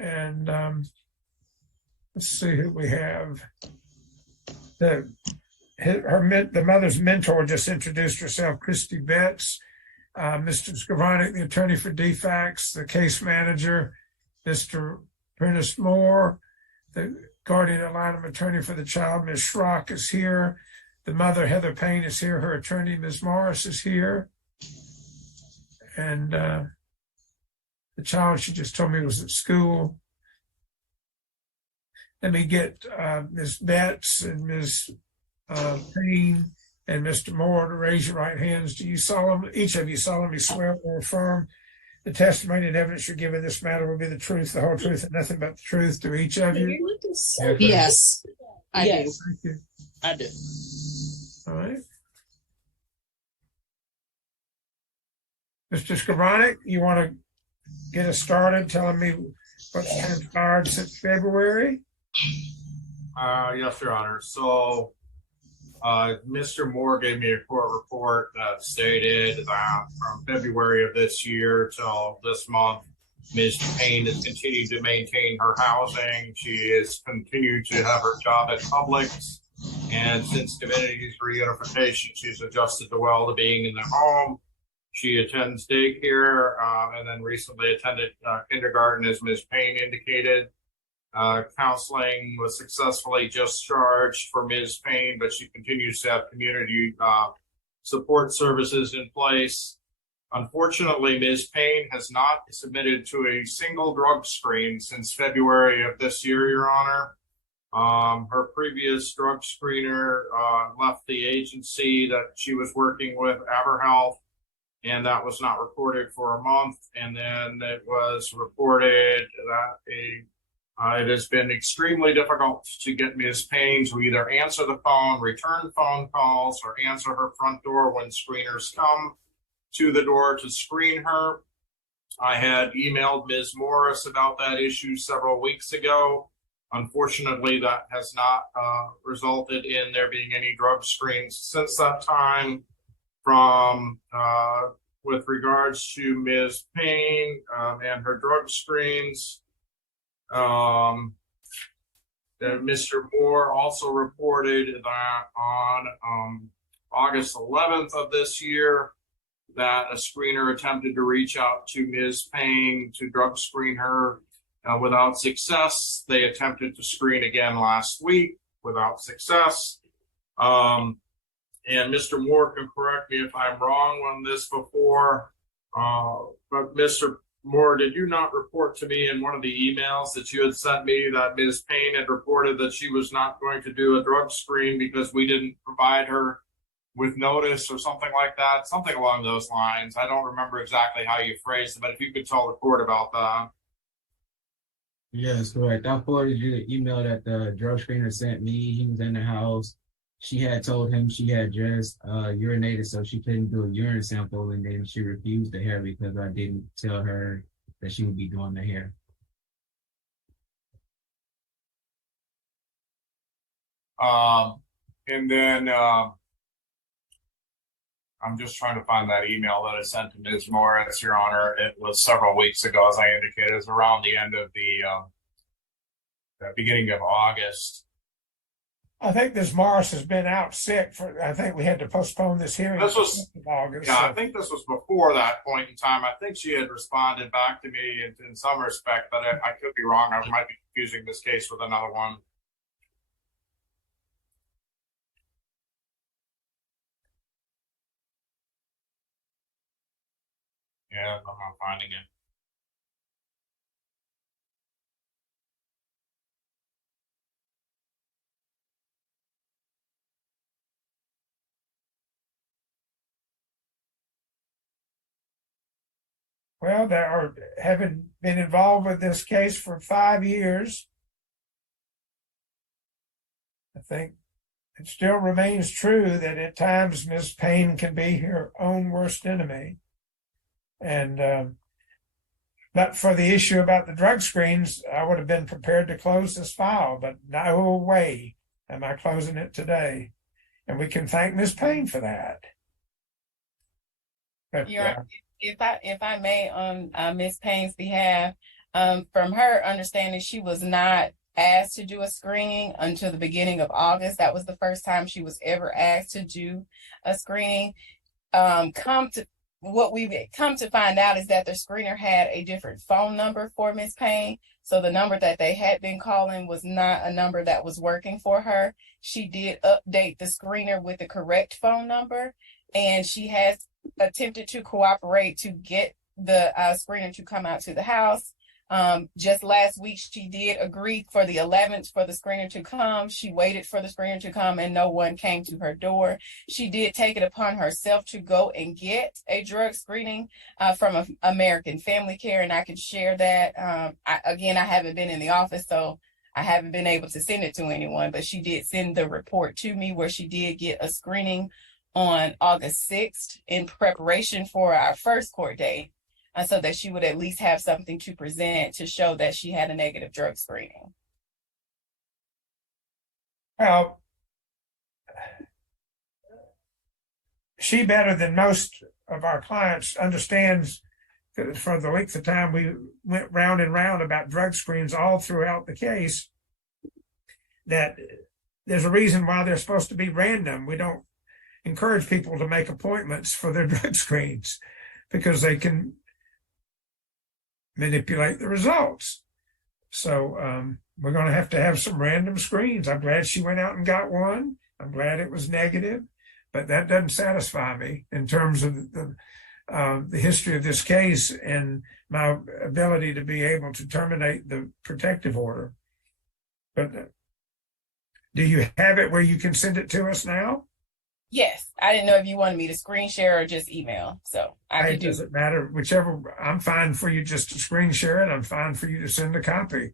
And let's see who we have. The mother's mentor just introduced herself, Christy Betts. Mr. Scrivonic, the attorney for DFACS, the case manager, Mr. Prentice Moore, the guardian ad litem attorney for the child, Ms. Schrock, is here. The mother, Heather Payne, is here. Her attorney, Ms. Morris, is here. And the child, she just told me, was at school. Let me get Ms. Betts and Ms. Payne and Mr. Moore to raise your right hands. Do you each of you solemnly swear or affirm the testimony and evidence you're giving this matter will be the truth, the whole truth, and nothing but the truth to each of you? Yes, I do. Thank you. I do. All right. Mr. Scrivonic, you want to get us started telling me what's transpired since February? Yes, Your Honor. So Mr. Moore gave me a court report that stated that from February of this year till this month, Ms. Payne has continued to maintain her housing. She has continued to have her job at Publix. And since Divinity's reunification, she's adjusted well to being in the home. She attends daycare and then recently attended kindergarten, as Ms. Payne indicated. Counseling was successfully discharged for Ms. Payne, but she continues to have community support services in place. Unfortunately, Ms. Payne has not submitted to a single drug screen since February of this year, Your Honor. Her previous drug screener left the agency that she was working with, AberHealth, and that was not reported for a month. And then it was reported that it has been extremely difficult to get Ms. Payne to either answer the phone, return phone calls, or answer her front door when screeners come to the door to screen her. I had emailed Ms. Morris about that issue several weeks ago. Unfortunately, that has not resulted in there being any drug screens since that time. With regards to Ms. Payne and her drug screens, Mr. Moore also reported that on August 11th of this year that a screener attempted to reach out to Ms. Payne to drug screen her without success. They attempted to screen again last week without success. And Mr. Moore can correct me if I'm wrong on this before, but Mr. Moore, did you not report to me in one of the emails that you had sent me that Ms. Payne had reported that she was not going to do a drug screen because we didn't provide her with notice or something like that? Something along those lines. I don't remember exactly how you phrased it, but if you could tell the court about that. Yes, correct. I forwarded you the email that the drug screener sent me. He was in the house. She had told him she had just urinated, so she couldn't do a urine sample, and then she refused the hair because I didn't tell her that she would be doing the hair. And then I'm just trying to find that email that I sent to Ms. Morris, Your Honor. It was several weeks ago, as I indicated. It was around the end of the beginning of August. I think Ms. Morris has been out sick I think we had to postpone this hearing. This was August. Yeah, I think this was before that point in time. I think she had responded back to me in some respect, but I could be wrong. I might be confusing this case with another one. Yeah, I'm not finding it. Well, having been involved with this case for 5 years, I think it still remains true that at times Ms. Payne can be her own worst enemy. And but for the issue about the drug screens, I would have been prepared to close this file, but no way am I closing it today. And we can thank Ms. Payne for that. But, if I may, on Ms. Payne's behalf, From her understanding, she was not asked to do a screening until the beginning of August. That was the first time she was ever asked to do a screening. What we've come to find out is that the screener had a different phone number for Miss Payne. So the number that they had been calling was not a number that was working for her. She did update the screener with the correct phone number, and she has attempted to cooperate to get the screener to come out to the house. Just last week, she did agree for the 11th for the screener to come. She waited for the screener to come and no one came to her door. She did take it upon herself to go and get a drug screening from American Family Care, and I can share that. I haven't been in the office, so I haven't been able to send it to anyone, but she did send the report to me where she did get a screening on August 6th in preparation for our first court date. So that she would at least have something to present to show that she had a negative drug screening. Well, she better than most of our clients understands for the length of time we went round and round about drug screens all throughout the case, that there's a reason why they're supposed to be random. We don't encourage people to make appointments for their drug screens because they can manipulate the results. So we're going to have some random screens. I'm glad she went out and got one. I'm glad it was negative, but that doesn't satisfy me in terms of the history of this case and my ability to be able to terminate the protective order. But do you have it where you can send it to us now? Yes, I didn't know if you wanted me to screen share or just email. So It doesn't matter. Whichever, I'm fine for you just to screen share it. I'm fine for you to send a copy.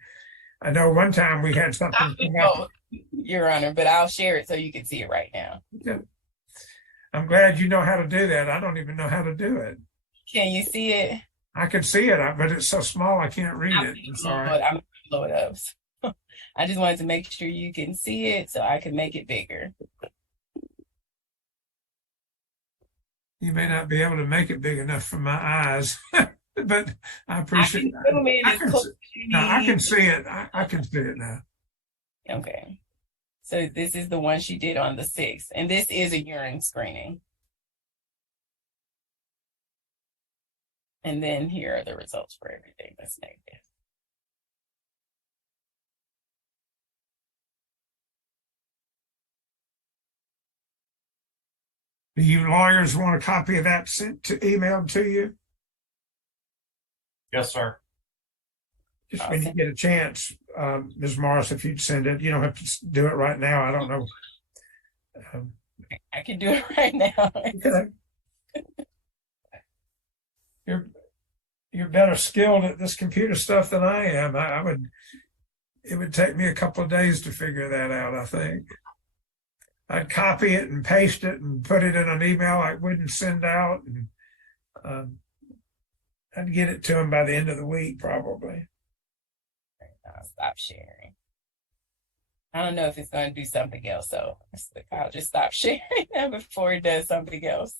I know one time we had something come up. Your Honor, but I'll share it so you can see it right now. Yeah. I'm glad you know how to do that. I don't even know how to do it. Can you see it? I can see it, but it's so small I can't read it. I'm sorry. I'm blow it up. I just wanted to make sure you can see it so I can make it bigger. You may not be able to make it big enough for my eyes, but I appreciate that. I can see it. I can see it now. Okay. So this is the one she did on the 6th, and this is a urine screening. And then here are the results for everything that's negative. Do you lawyers want a copy of that sent to emailed to you? Yes, sir. Just when you get a chance, Ms. Morris, if you'd send it, you don't have to do it right now. I don't know. I can do it right now. Okay. You're better skilled at this computer stuff than I am. It would take me a couple of days to figure that out, I think. I'd copy it and paste it and put it in an email I wouldn't send out. And I'd get it to him by the end of the week, probably. I'll stop sharing. I don't know if it's going to do something else, so I'll just stop sharing that before it does something else.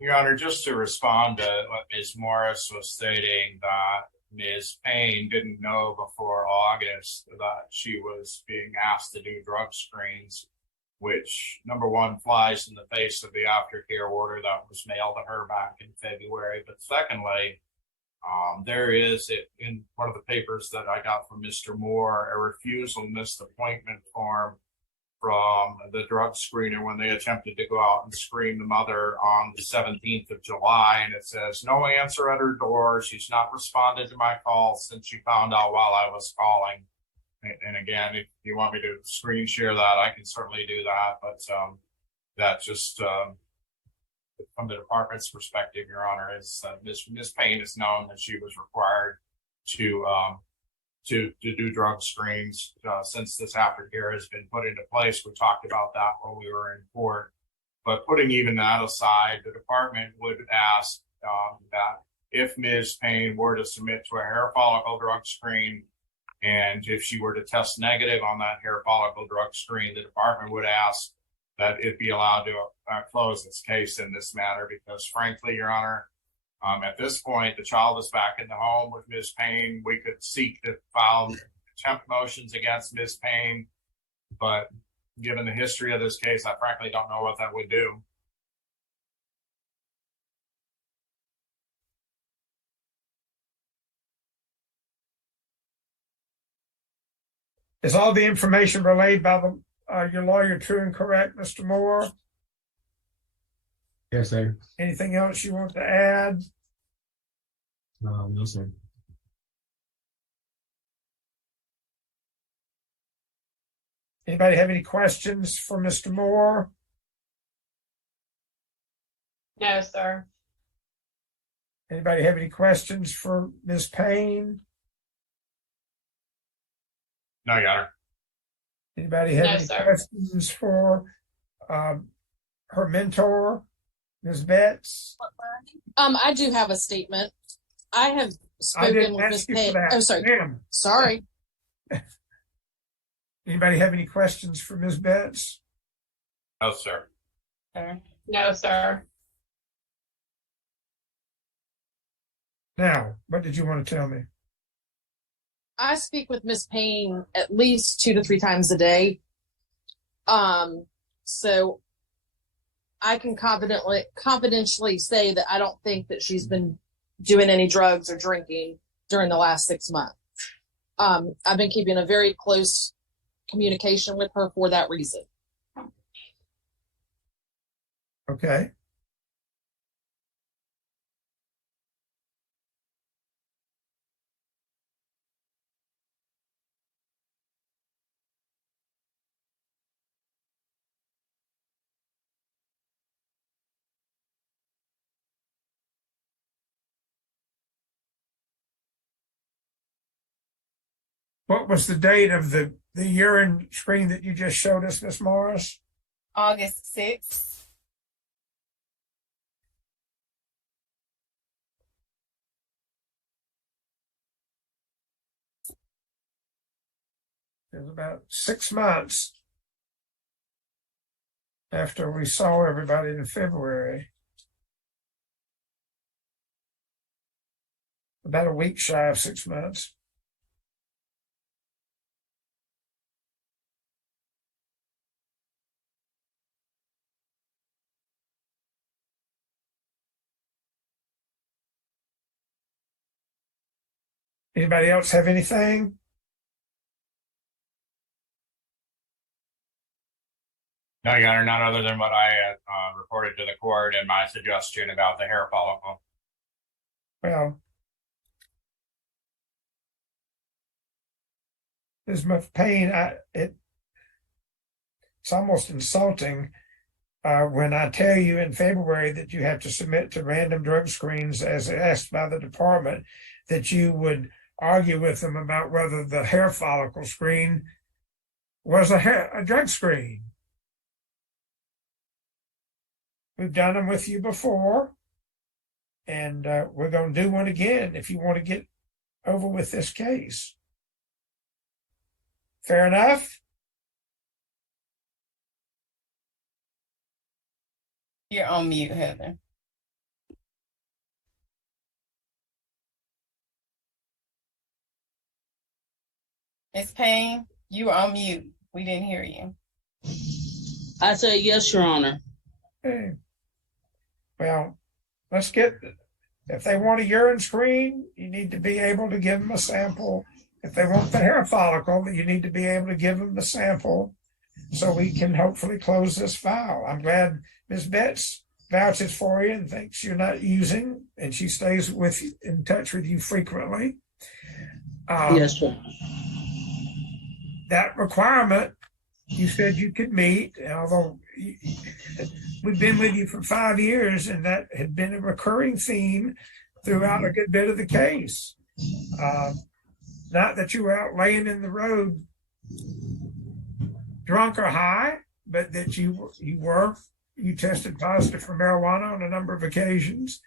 Your Honor, just to respond to what Ms. Morris was stating, that Ms. Payne didn't know before August that she was being asked to do drug screens, which, number one, flies in the face of the aftercare order that was mailed to her back in February. But secondly, there is, in one of the papers that I got from Mr. Moore, a refusal missed appointment form from the drug screener when they attempted to go out and screen the mother on the 17th of July. And it says, no answer at her door. She's not responded to my call since she found out while I was calling. And again, if you want me to screen share that, I can certainly do that. But that just, from the department's perspective, Your Honor, is Ms. Payne has known that she was required to do drug screens since this aftercare has been put into place. We talked about that when we were in court. But putting even that aside, the department would ask that if Ms. Payne were to submit to a hair follicle drug screen, and if she were to test negative on that hair follicle drug screen, the department would ask that it be allowed to close its case in this matter, because frankly, Your Honor, At this point, the child is back in the home with Ms. Payne. We could seek to file contempt motions against Ms. Payne, but given the history of this case, I frankly don't know what that would do. Is all the information relayed by your lawyer true and correct, Mr. Moore? Yes, sir. Anything else you want to add? No, sir. Anybody have any questions for Mr. Moore? No, sir. Anybody have any questions for Ms. Payne? No, Your Honor. Anybody have No, any sir. questions for her mentor, Ms. Betts? I do have a statement. I have I spoken didn't with Ms. ask you for Payne. that. Oh, sorry. Ma'am, Sorry. anybody have any questions for Ms. Betts? No, sir. Sir. No, sir. Now, what did you want to tell me? I speak with Miss Payne at least 2 to 3 times a day. So I can confidentially say that I don't think that she's been doing any drugs or drinking during the last 6 months. I've been keeping a very close communication with her for that reason. Okay. What was the date of the urine screen that you just showed us, Ms. Morris? August 6th. It was about 6 months after we saw everybody in February. About a week shy of 6 months. Anybody else have anything? No, Your Honor, none other than what I had reported to the court and my suggestion about the hair follicle. Well, Ms. Payne, it's almost insulting when I tell you in February that you have to submit to random drug screens as asked by the department, that you would argue with them about whether the hair follicle screen was a drug screen. We've done them with you before, and we're going to do one again if you want to get over with this case. Fair enough? You're on mute, Heather. Ms. Payne, you were on mute. We didn't hear you. I said, yes, Your Honor. Okay. Well, let's if they want a urine screen, you need to be able to give them a sample. If they want the hair follicle, you need to be able to give them the sample so we can hopefully close this file. I'm glad Ms. Betts vouches for you and thinks you're not using, and she stays in touch with you frequently. Yes, sir. That requirement, you said you could meet, although we've been with you for 5 years, and that had been a recurring theme throughout a good bit of the case. Not that you were out laying in the road drunk or high, but that you tested positive for marijuana on a number of occasions,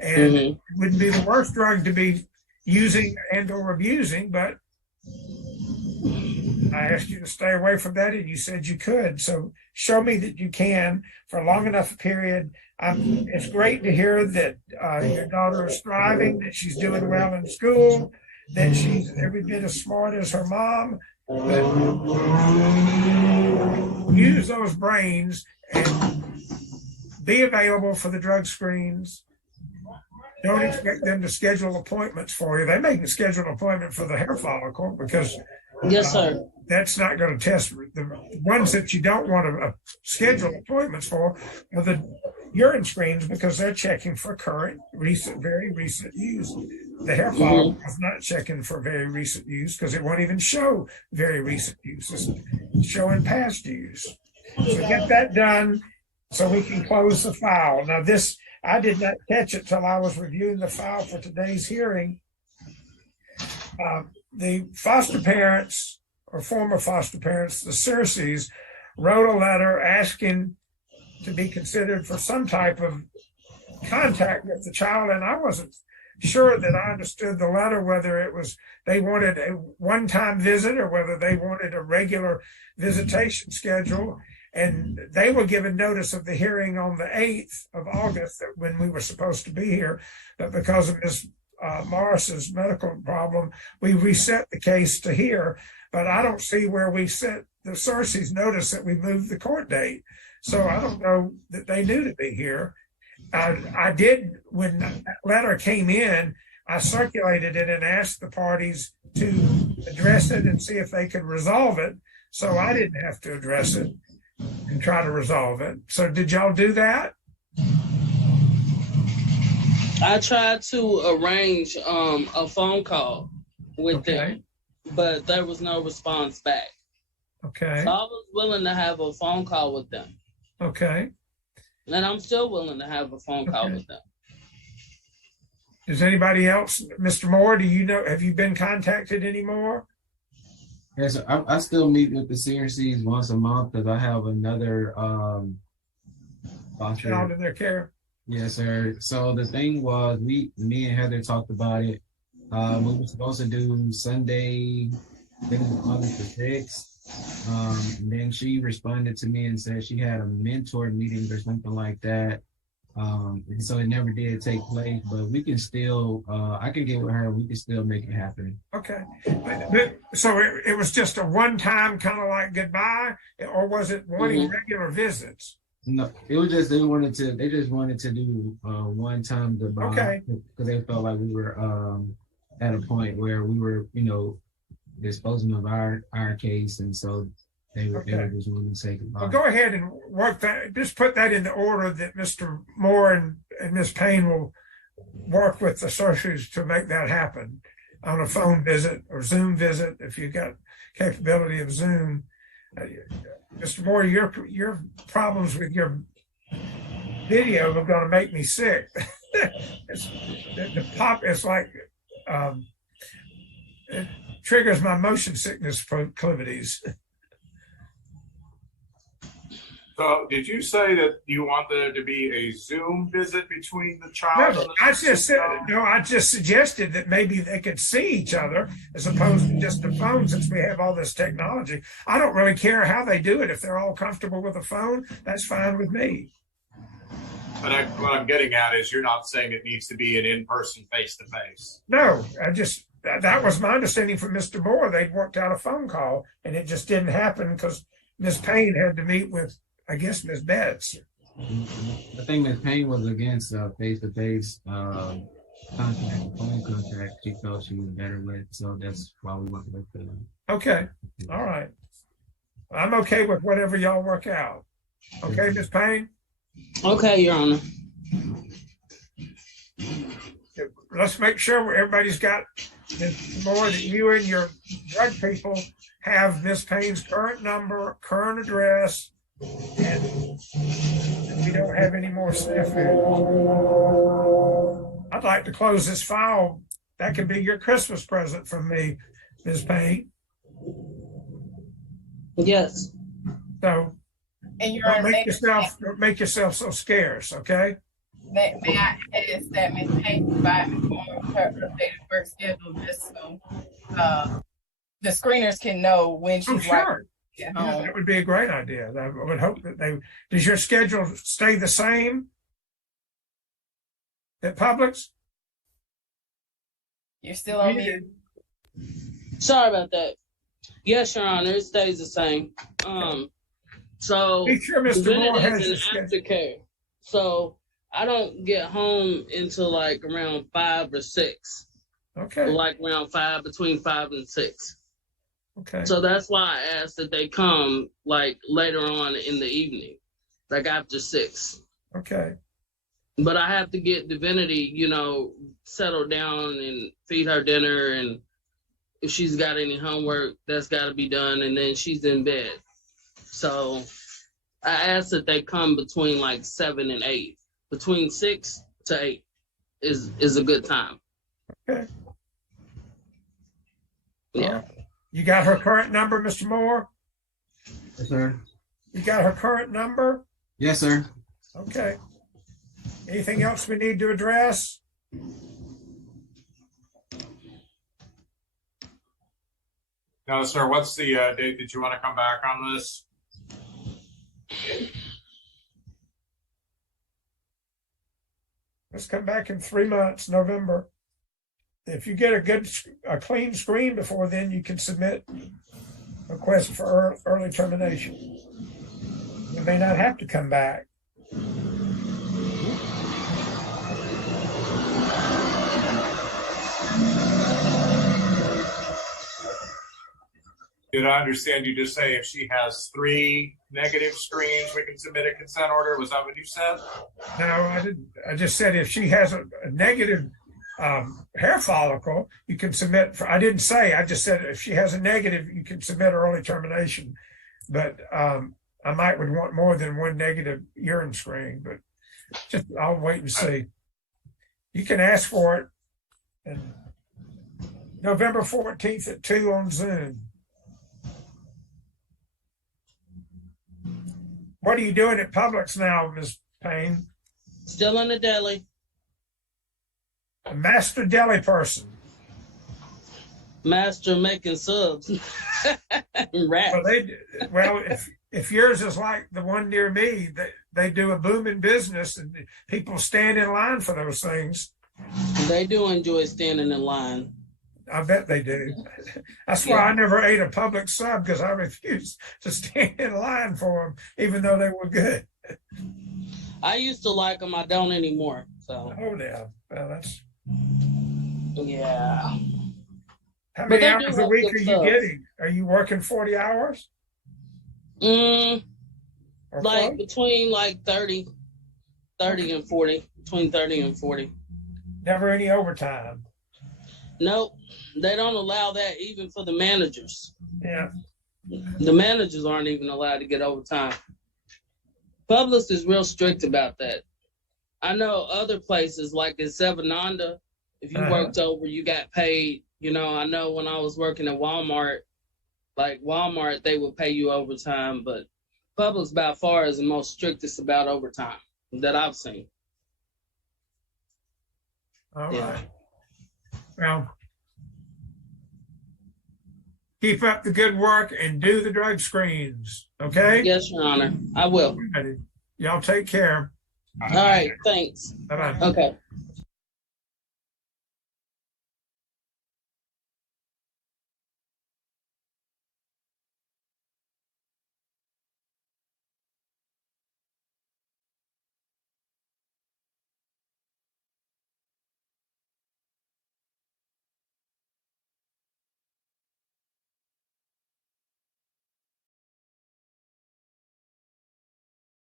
and it wouldn't be the worst drug to be using and or abusing, but I asked you to stay away from that, and you said you could. So show me that you can for a long enough period It's great to hear that your daughter is thriving, that she's doing well in school, that she's every bit as smart as her mom. But use those brains and be available for the drug screens. Don't expect them to schedule appointments for you. They may schedule an appointment for the hair follicle because Yes, sir. that's not going to test the ones that you don't want to schedule appointments for are the urine screens because they're checking for current, recent, very recent use. The hair follicle is not checking for very recent use because it won't even show very recent use. It's showing past use. So get that done so we can close the file. Now this, I did not catch it till I was reviewing the file for today's hearing. The foster parents or former foster parents, the Cersei's, wrote a letter asking to be considered for some type of contact with the child. And I wasn't sure that I understood the letter, whether it was they wanted a one-time visit or whether they wanted a regular visitation schedule. And they were given notice of the hearing on the 8th of August when we were supposed to be here. But because of Ms. Morris's medical problem, we reset the case to here. But I don't see where we sent the Cersei's notice that we moved the court date. So I don't know that they knew to be here. I did, when that letter came in, I circulated it and asked the parties to address it and see if they could resolve it. So I didn't have to address it and try to resolve it. So did y'all do that? I tried to arrange a phone call with them, but there was no response back. Okay. So I was willing to have a phone call with them. Okay. And I'm still willing to have a phone call with them. Does anybody else, Mr. Moore, do you know, have you been contacted anymore? Yes, I still meet with the CRCs once a month because I have another foster Child in their care? Yes, sir. So the thing was, me and Heather talked about it. We were supposed to do Sunday, I think it was August the 6th. And then she responded to me and said she had a mentor meeting or something like that. And so it never did take place, but we can still, I can get with her. We can still make it happen. Okay. So it was just a one-time kind of like goodbye, or was it wanting regular visits? No, it was just they just wanted to do one time goodbye. Okay. Because they felt like we were at a point where we were, disposing of our case, and so they were just willing to say goodbye. Well, go ahead and work that. Just put that in the order that Mr. Moore and Ms. Payne will work with the Cersei's to make that happen on a phone visit or Zoom visit if you've got capability of Zoom. Mr. Moore, your problems with your video are going to make me sick. It's like it triggers my motion sickness proclivities. So did you say that you want there to be a Zoom visit between the child? No, I just suggested that maybe they could see each other as opposed to just the phone, since we have all this technology. I don't really care how they do it. If they're all comfortable with a phone, that's fine with me. But what I'm getting at is you're not saying it needs to be an in-person face-to-face. No, that was my understanding from Mr. Moore. They'd worked out a phone call and it just didn't happen because Ms. Payne had to meet with, I guess, Ms. Betts. I think Ms. Payne was against face-to-face contact, phone contact. She felt she was better with, so that's why we went with them. Okay, all right. I'm okay with whatever y'all work out. Okay, Ms. Payne? Okay, Your Honor. Let's make sure everybody's got Ms. Moore, that you and your drug people have Ms. Payne's current number, current address, and we don't have any more staff there. I'd like to close this file. That can be your Christmas present from me, Ms. Payne. Yes. So And you're don't make yourself so scarce, okay? May I ask that Ms. Payne provide me with her updated work schedule just so the screeners can know when she's sure. At Yeah, home. that would be a great idea. I would hope that does your schedule stay the same? at Publix? You're still on mute. Sorry about that. Yes, Your Honor, it stays the same. So Be sure Mr. Moore Divinity has is his an schedule. aftercare. So I don't get home until like around 5 or 6. Okay, Like around 5, between 5 and 6. okay, So that's why I asked that they come like later on in the evening, like after 6. okay. But I have to get Divinity, settled down and feed her dinner, and if she's got any homework, that's got to be done, and then she's in bed. So I asked that they come between like 7 and 8. Between 6 to 8 is a good time. Okay. Yeah. You got her current number, Mr. Moore? Yes, sir. You got her current number? Yes, sir. Okay. Anything else we need to address? No, sir. What's the date that you want to come back on this? Let's come back in 3 months, November. If you get a clean screen before then, you can submit a request for early termination. You may not have to come back. Did I understand you just say if she has 3 negative screens, we can submit a consent order? Was that what you said? No, I didn't. I just said if she has a negative hair follicle, you can submit. I didn't say. I just said if she has a negative, you can submit early termination. But I might would want more than 1 negative urine screen. But just I'll wait and see. You can ask for it. And November 14th at 2 on Zoom. What are you doing at Publix now, Ms. Payne? Still in the deli. A master deli person. Master making subs. Rap. Well, if yours is like the one near me, they do a booming business and people stand in line for those things. They do enjoy standing in line. I bet they do. That's why I never ate a Publix sub, because I refused to stand in line for them, even though they were good. I used to like them. I don't anymore. So Oh, yeah. Well, that's yeah. how But many they do hours a have week good are you subs. getting? Are you working 40 hours? Or Like close? between like 30 and 40. Between 30 and 40. Never any overtime. Nope. They don't allow that even for the managers. Yeah. The managers aren't even allowed to get overtime. Publix is real strict about that. I know other places like in Sevananda, if you worked over, you got paid. I know when I was working at Walmart, like Walmart, they would pay you overtime, but Publix by far is the most strictest about overtime that I've seen. All Yeah. right. Well, keep up the good work and do the drug screens. Okay? Yes, Your Honor. I will. Y'all take care. All right. Thanks. Bye-bye. Okay.